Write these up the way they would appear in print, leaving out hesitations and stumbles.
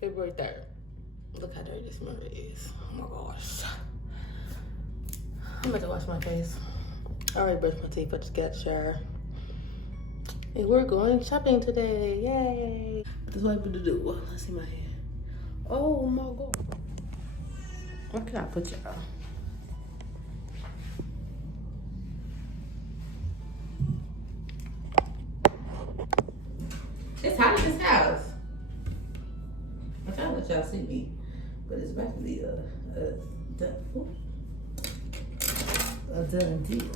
February 3rd. Look how dirty this mirror is. Oh my gosh. I'm about to wash my face. I already brushed my teeth. I just got a shower. And we're going shopping today. Yay. This is what I'm going to do. Let's see my hair. Oh my god. Where can I put y'all? It's hot in this house. I'm trying to let y'all see me, but it's about to be a done deal.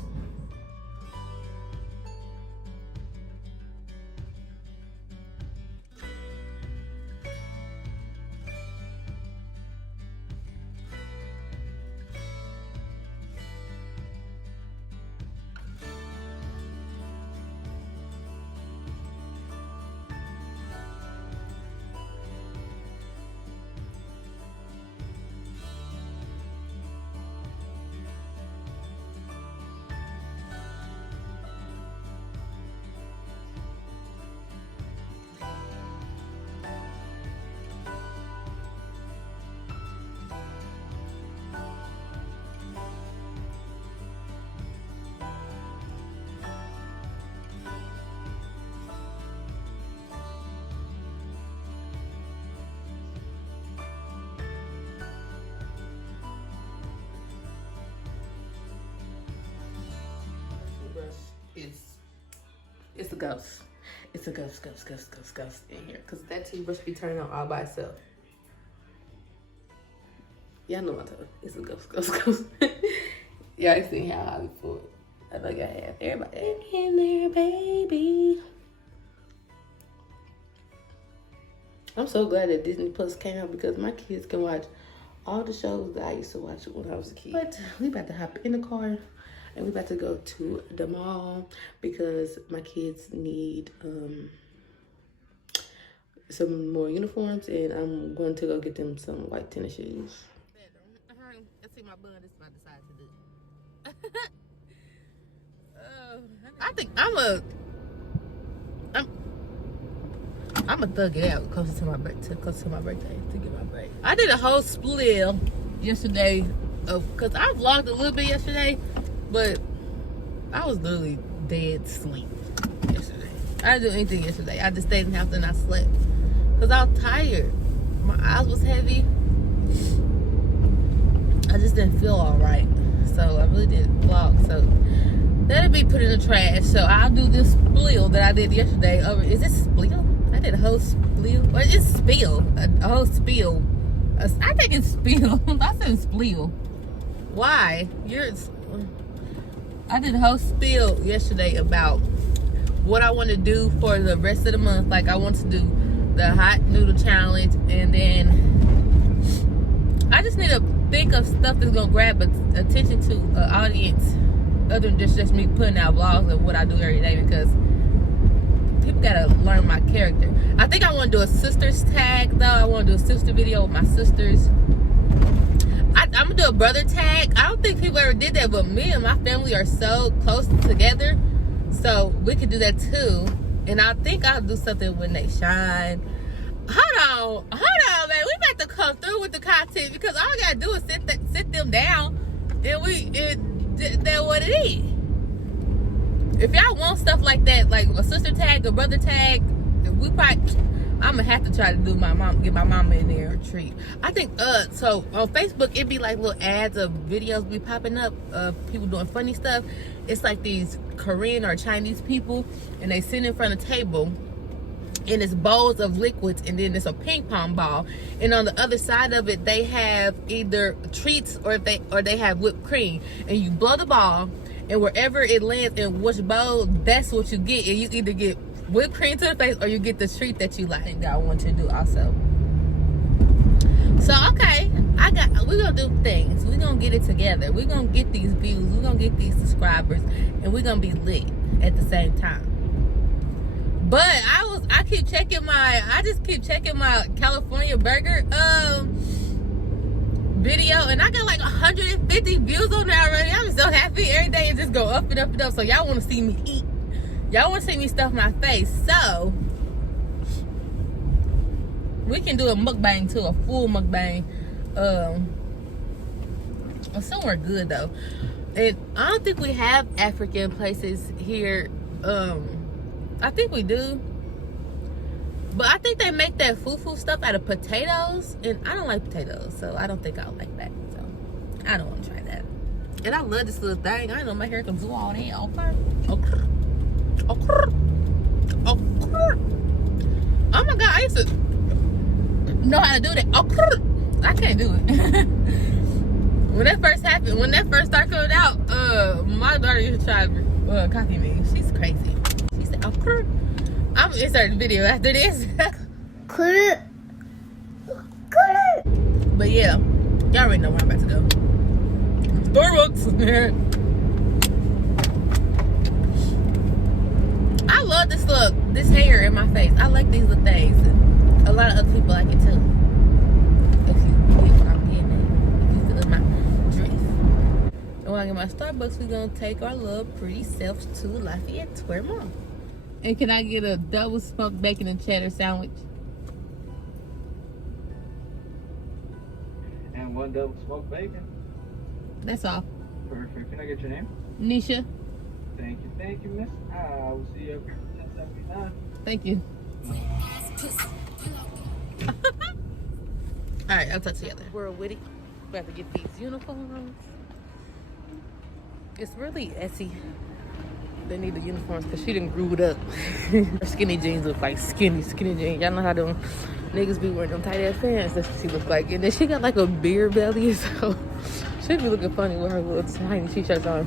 It's a ghost. It's a ghost in here. Cause that toothbrush be turning on all by itself. Y'all know what I'm talking about. It's a ghost. Y'all ain't seen how I before. I know y'all have. Everybody in there, baby. I'm so glad that Disney Plus came out because my kids can watch all the shows that I used to watch when I was a kid. But we about to hop in the car. And we about to go to the mall because my kids need some more uniforms, and I'm going to go get them some white tennis shoes. Let's see my bun. This is what I decided to do. I think I'm a thug it out closer to my birthday to get my break. I did a whole split yesterday because I vlogged a little bit yesterday. But I was literally dead sleep yesterday. I didn't do anything yesterday. I just stayed in the house and I slept. Because I was tired. My eyes was heavy. I just didn't feel all right. So I really didn't vlog. So that'll be put in the trash. So I'll do this spiel that I did yesterday. Is it spiel? I did a whole spiel. Or it's spiel. A whole spiel. I think it's spiel. I said spiel. Why? I did a whole spiel yesterday about what I want to do for the rest of the month. Like I want to do the hot noodle challenge, and then I just need to think of stuff that's gonna grab attention to an audience other than just me putting out vlogs of what I do every day, because people gotta learn my character. I think I want to do a sisters tag though. I want to do a sister video with my sisters. I'm gonna do a brother tag. I don't think people ever did that, but me and my family are so close together, so we could do that too. And I think I'll do something when they shine. Hold on, man. We about to come through with the content because all I gotta do is sit them down, and that's what it is. If y'all want stuff like that, like a sister tag, a brother tag, I'm gonna have to try to get my mama in there a treat. I think so on Facebook it be like little ads of videos be popping up of people doing funny stuff. It's like these Korean or Chinese people, and they sit in front of a table, and it's bowls of liquids, and then it's a ping pong ball, and on the other side of it they have either treats or they have whipped cream, and you blow the ball, and wherever it lands in which bowl, that's what you get, and you either get whipped cream to the face or you get the treat that you like. And I want you to do also. So okay, we're gonna do things. We're gonna get it together. We're gonna get these views. We're gonna get these subscribers, and we're gonna be lit at the same time. But I just keep checking my California burger video, and I got like 150 views on there already. I'm so happy. Every day it just go up and up and up. So y'all want to see me eat. Y'all want to see me stuff my face, so we can do a mukbang too, a full mukbang. Somewhere good though. And I don't think we have African places here. I think we do, but I think they make that fufu stuff out of potatoes, and I don't like potatoes, so I don't think I'll like that. So I don't want to try that. And I love this little thing. I know my hair can do all that. Okay. Oh my god, I used to know how to do that. I can't do it. When that first happened, when that first started coming out, my daughter used to try to copy me. She's crazy. She said, I'm gonna insert the video after this. But yeah, y'all already know where I'm about to go. Starbucks. I love this hair in my face. I like these little things. A lot of other people like it too. If you get what I'm getting at. If you feel my dress. And when I get my Starbucks, we're gonna take our little pretty selves to Lafayette Square Mall. And can I get a double smoked bacon and cheddar sandwich? And one double smoked bacon. That's all. Perfect. Can I get your name? Nicia. Thank you, miss. I will see you up here at 10:79. Thank you. Alright, I'll talk to you later. We're witty. We have to get these uniforms. It's really Essie. They need the uniforms because she didn't grew it up. Her skinny jeans look like skinny jeans. Y'all know how them niggas be wearing them tight ass pants. That's what she look like. And then she got like a beer belly, so she'd be looking funny with her little tiny t-shirts on.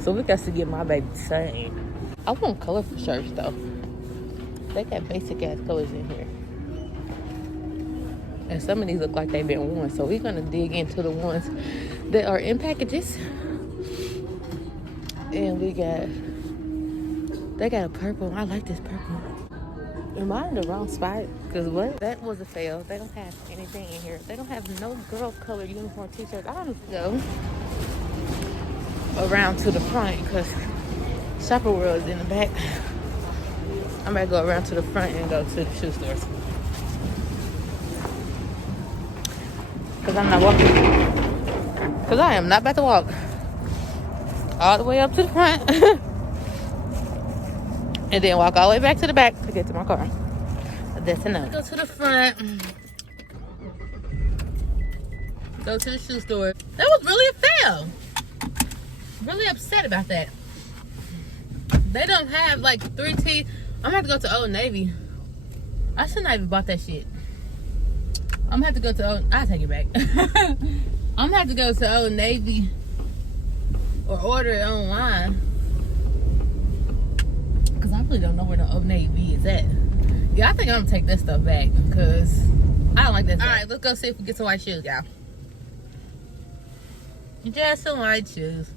So we got to get my baby the same. I want colorful shirts though. They got basic ass colors in here. And some of these look like they've been worn. So we're gonna dig into the ones that are in packages. And they got a purple. I like this purple. Am I in the wrong spot? Because what? That was a fail. They don't have anything in here. They don't have no girl color uniform t-shirts. I don't go around to the front because Shopper World is in the back. I'm gonna go around to the front and go to the shoe stores. Because I'm not walking. Because I am not about to walk all the way up to the front and then walk all the way back to the back to get to my car. That's enough. Go to the front. Go to the shoe store. That was really a fail. Really upset about that. They don't have like 3T. I'm gonna have to go to Old Navy. I shouldn't have even bought that shit. I'm gonna have to go to I'll take it back. I'm gonna have to go to Old Navy or order it online. Cause I really don't know where the Old Navy is at. Yeah, I think I'm gonna take that stuff back because I don't like that stuff. Alright, let's go see if we get some white shoes, y'all. Just some white shoes.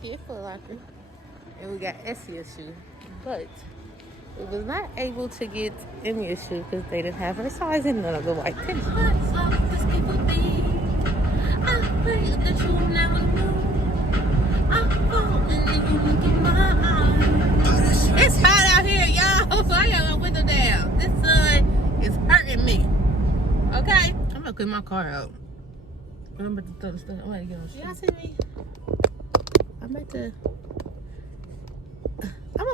Kid Foot Locker, and we got Essie's shoe, but we was not able to get Emia's shoe because they didn't have her size in none of the white tennis shoes. It's hot out here, y'all, so I got my window down. This sun is hurting me. Okay, I'm gonna clean my car out. I'm about to throw the stuff. I'm about to get on street. Y'all see me? I'm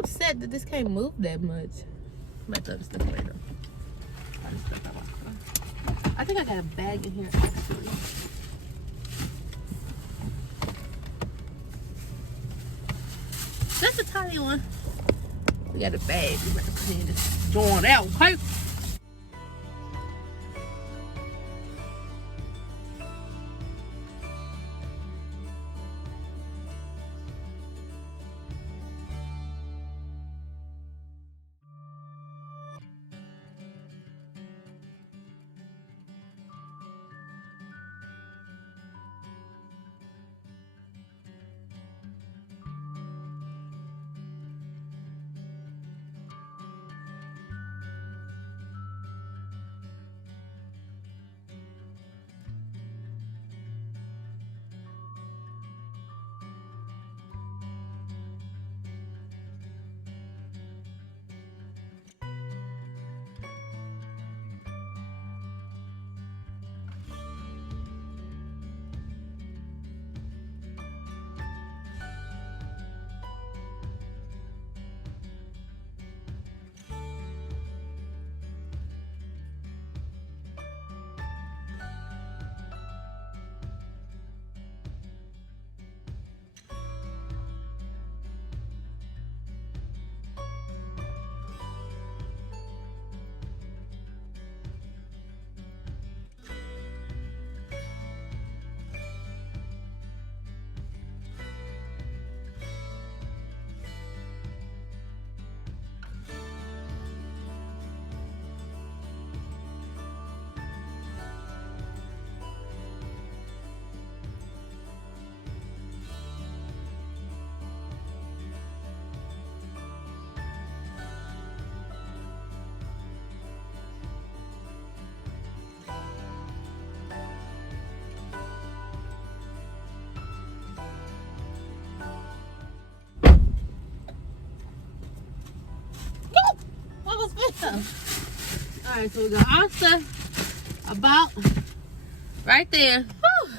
upset that this can't move that much. I'm about to throw the stuff away though. I think I got a bag in here actually. That's a tiny one. We got a bag. We about to clean this joint out, okay? Yeah. Alright, so we got our stuff about right there. Whew.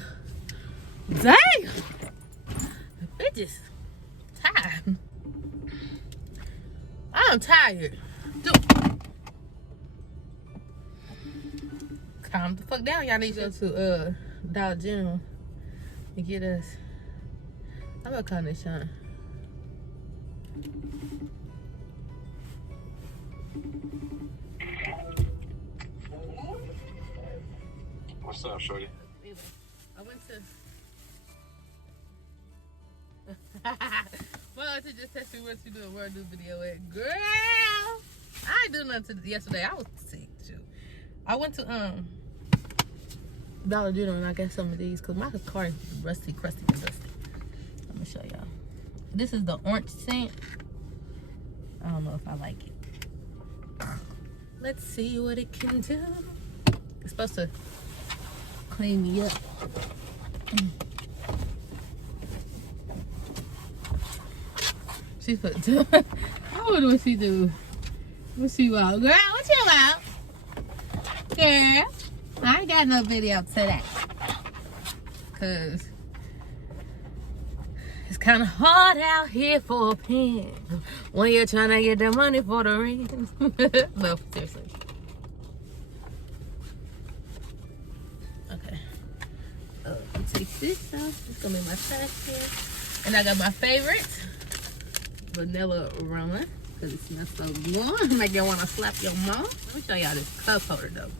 Dang! The bitch is tired. I'm tired. Dude. Calm the fuck down. Y'all need to go to Dollar General and get us. I'm gonna call Nicia. What's up, shorty? Anyway, I went to. Well, to just text me what you doing, where I do video at. Girl, I ain't do nothing yesterday. I was sick too. I went to Dollar General and I got some of these because my car is rusty, crusty, and dusty. I'm gonna show y'all. This is the orange scent. I don't know if I like it. Let's see what it can do. It's supposed to clean me up. She put. I wonder what she do. What she want, girl? What you want, girl? I ain't got no video today, cause it's kind of hard out here for a pen when you're trying to get the money for the rent. No, seriously. Okay. Take this off. It's gonna be my trash can, and I got my favorite vanilla aroma because it smells so good. Make you want to slap your mom. Let me show y'all this cup holder though.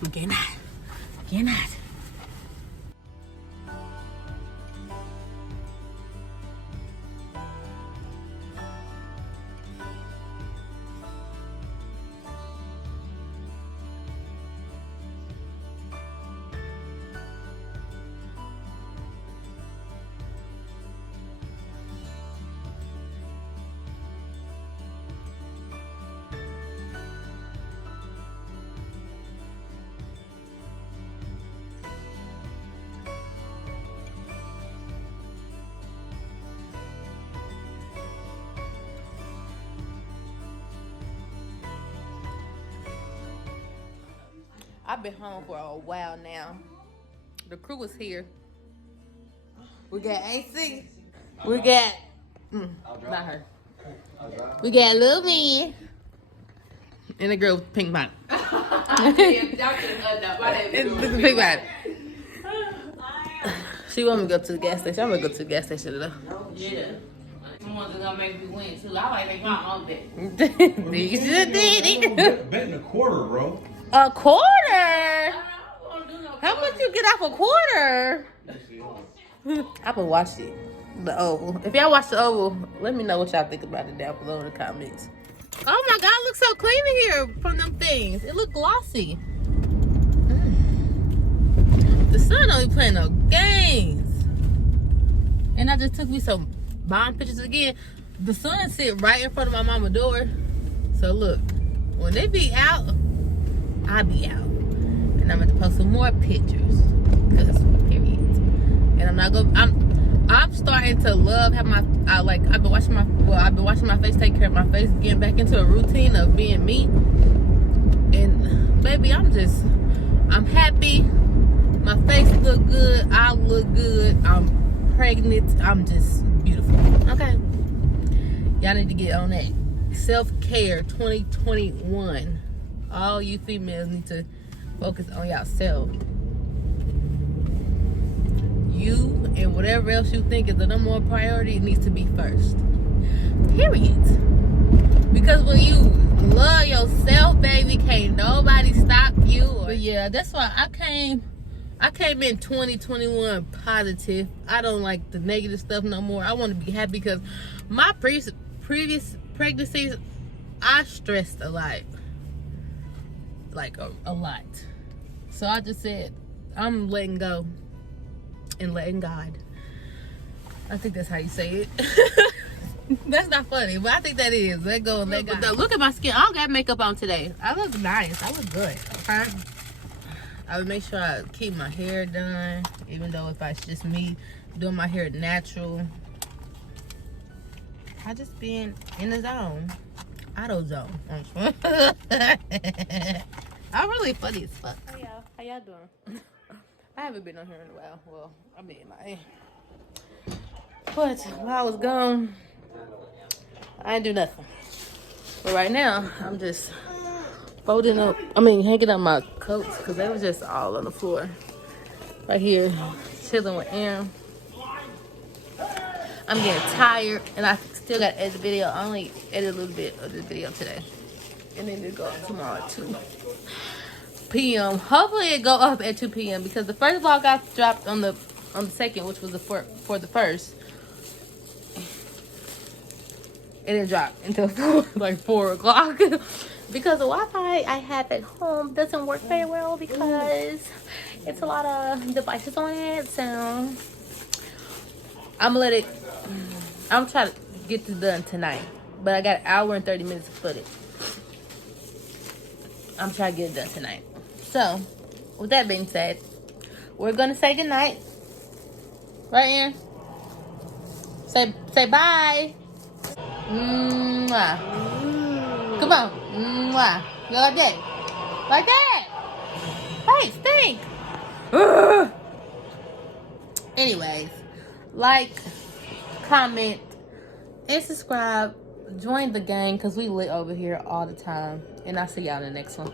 We're getting hot. Getting hot. I've been home for a while now. The crew is here. We got AC. We got, not her. We got Lil Man. And the girl with pink bonnet. Pink bonnet. She want me to go to the gas station. I'm gonna go to the gas station though. Yeah. Someone's gonna make me win too. I might make my own bet. You should did it. Betting a quarter, bro. A quarter? How much you get off a quarter? I been watch it. The Oval. If y'all watch the Oval, let me know what y'all think about it down below in the comments. Oh my God, it looks so clean in here from them things. It look glossy. The sun don't be playing no games. And I just took me some bomb pictures again. The sun sit right in front of my mama's door. So look, when they be out, I'll be out. And I'm going to post some more pictures. Cause period. And I'm not gonna, I'm starting to love how I've been watching my face take care of my face, getting back into a routine of being me. And baby, I'm happy. My face look good. I look good. I'm pregnant. I'm just beautiful. Okay. Y'all need to get on that. Self-care 2021. All you females need to focus on yourself. You and whatever else you think is the number one priority needs to be first. Period. Because when you love yourself, baby, can't nobody stop you. But yeah, that's why I came I came in 2021 positive. I don't like the negative stuff no more. I want to be happy because my previous pregnancies, I stressed a lot. Like a lot. So I just said, I'm letting go and letting God. I think that's how you say it. That's not funny, but I think that is. Let go and let God. Look at my skin. I don't got makeup on today. I look nice. I look good. Okay. I would make sure I keep my hair done, even though if it's just me doing my hair natural. I just been in the zone. Auto zone. I'm really funny as fuck. Hey y'all. How y'all doing? I haven't been on here in a while. Well, I mean, but while I was gone, I didn't do nothing. But right now, I'm just hanging up my coats because they was just all on the floor. Right here, chilling with Aaron. I'm getting tired, and I still got to edit the video. I only edited a little bit of the video today. And then it'll go up tomorrow at 2 p.m. Hopefully it go up at 2 p.m. because the first vlog got dropped on the second, which was for the first. It didn't drop until 4 o'clock because the Wi-Fi I have at home doesn't work very well because it's a lot of devices on it. So I'm trying to get this done tonight, but I got an hour and 30 minutes of footage. I'm trying to get it done tonight. So with that being said, we're gonna say goodnight. Right, Aaron? Say bye. Mwah. Come on. Mwah. Go like that. Like that. Hey, stink. Anyways, like, comment, and subscribe. Join the gang because we lit over here all the time. And I'll see y'all in the next one.